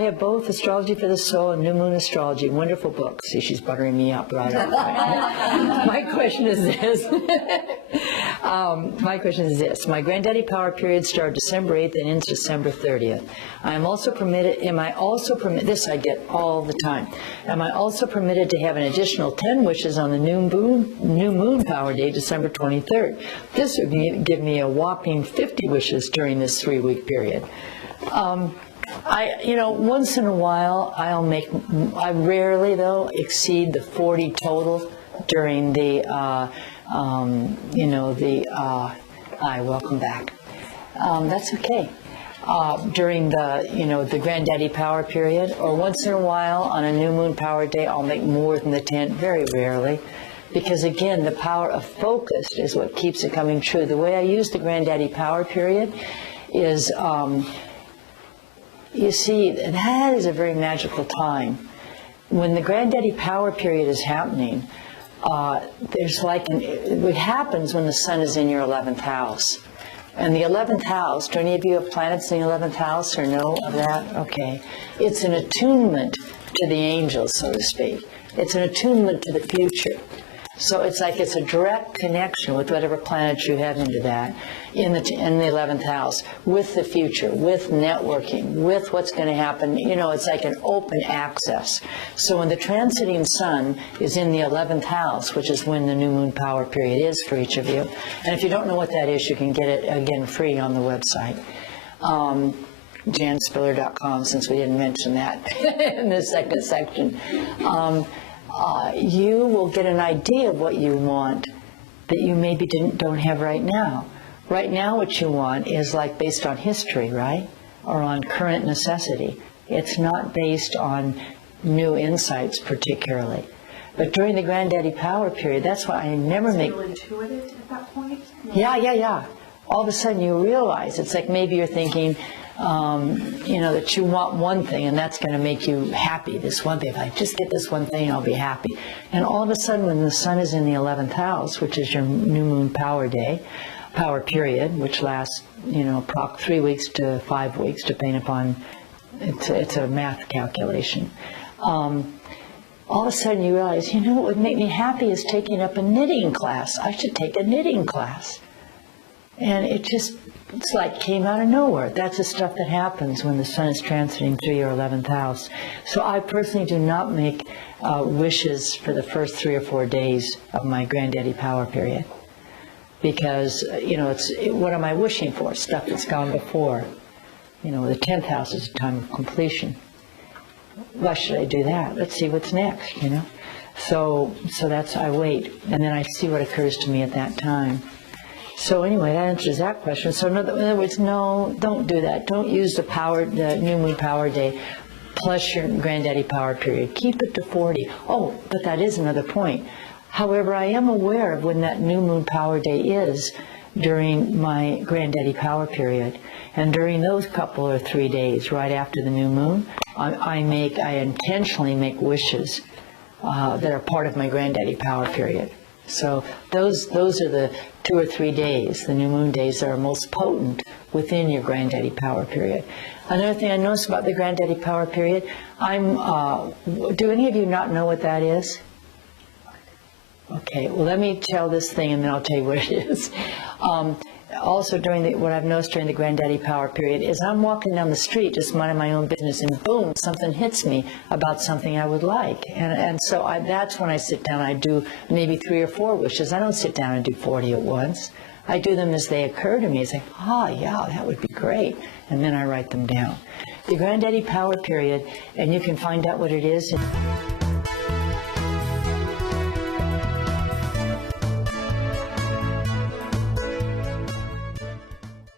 I have both Astrology for the Soul and New Moon Astrology. Wonderful books. See, she's buttering me up right off. My question is this. My Granddaddy power period started December 8th and ends December 30th. Am I also permitted, this I get all the time, am I also permitted to have an additional 10 wishes on the new moon power day, December 23rd? This would give me a whopping 50 wishes during this 3-week period. Once in a while, I rarely, though, exceed the 40 total during the, welcome back. That's okay. During the Granddaddy power period, or once in a while on a new moon power day, I'll make more than the 10, very rarely. Because again, the power of focus is what keeps it coming true. The way I use the Granddaddy power period is, you see, that is a very magical time. When the Granddaddy power period is happening, it happens when the sun is in your 11th house. And the 11th house, do any of you have planets in the 11th house or know of that? Okay. It's an attunement to the angels, so to speak. It's an attunement to the future. So it's like it's a direct connection with whatever planet you have into that in the 11th house, with the future, with networking, with what's going to happen. It's like an open access. So when the transiting sun is in the 11th house, which is when the new moon power period is for each of you, and if you don't know what that is, you can get it, again, free on the website. janspiller.com, since we didn't mention that in the second section. You will get an idea of what you want that you maybe don't have right now. Right now what you want is like based on history, right? Or on current necessity. It's not based on new insights particularly. But during the Granddaddy power period, that's why I never make... Still intuitive at that point? Yeah. All of a sudden you realize, it's like maybe you're thinking, that you want one thing and that's going to make you happy, this one thing. If I just get this one thing, I'll be happy. And all of a sudden when the sun is in the 11th house, which is your new moon power period, which lasts, 3 weeks to 5 weeks, depending upon, it's a math calculation. All of a sudden you realize, what would make me happy is taking up a knitting class. I should take a knitting class. And it's like came out of nowhere. That's the stuff that happens when the sun is transiting through your 11th house. So I personally do not make wishes for the first 3 or 4 days of my Granddaddy power period. Because, what am I wishing for? Stuff that's gone before. The 10th house is a time of completion. Why should I do that? Let's see what's next, So that's, I wait. And then I see what occurs to me at that time. So anyway, that answers that question. So in other words, no, don't do that. Don't use the new moon power day plus your Granddaddy power period. Keep it to 40. Oh, but that is another point. However, I am aware of when that new moon power day is during my Granddaddy power period. And during those couple or 3 days right after the new moon, I intentionally make wishes that are part of my Granddaddy power period. So those are the 2 or 3 days, the new moon days, that are most potent within your Granddaddy power period. Another thing I noticed about the Granddaddy power period, do any of you not know what that is? Okay, well let me tell this thing and then I'll tell you what it is. Also what I've noticed during the Granddaddy power period is I'm walking down the street just minding my own business and boom, something hits me about something I would like. And so that's when I sit down. I do maybe 3 or 4 wishes. I don't sit down and do 40 at once. I do them as they occur to me. It's like, yeah, that would be great. And then I write them down. The Granddaddy power period, and you can find out what it is.